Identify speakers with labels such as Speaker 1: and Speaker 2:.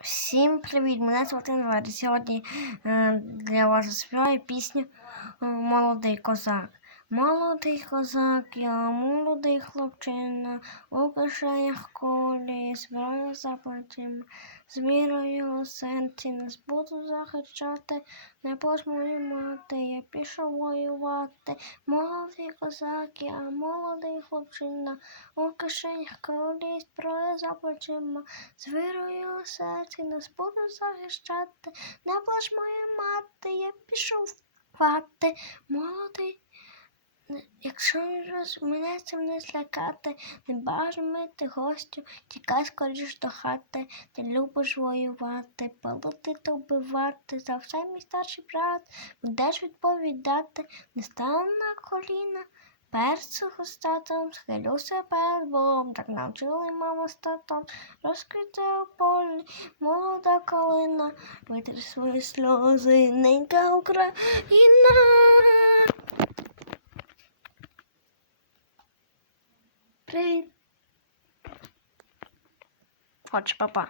Speaker 1: Всім привіт! Мене звати Назар. Сьогодні е, для вас заспіваю пісню е, Молодий козак. Молодий козак, я молодий хлопчина, у кишенях колі, зброю за плечима, з вірою у серці нас буду захищати, не мої мати, я пішов воювати. Молодий козак, я молодий хлопчина, у кишенях колі, зброю за плечима, з вірою серці нас буду захищати, не плач моя мати, я пішов хвати, молодий. Якщо мене цим не злякати, не бажано мити гостю, тікай скоріш до хати, ти любиш воювати, палити та вбивати, за все мій старший брат, будеш відповідати, не стану на коліна, перцю хустатом, схилюся перед Богом, так навчили мама з татом, розкрити у полі, молода калина, витри свої сльози, ненька Україна. Привіт. Хоч, папа.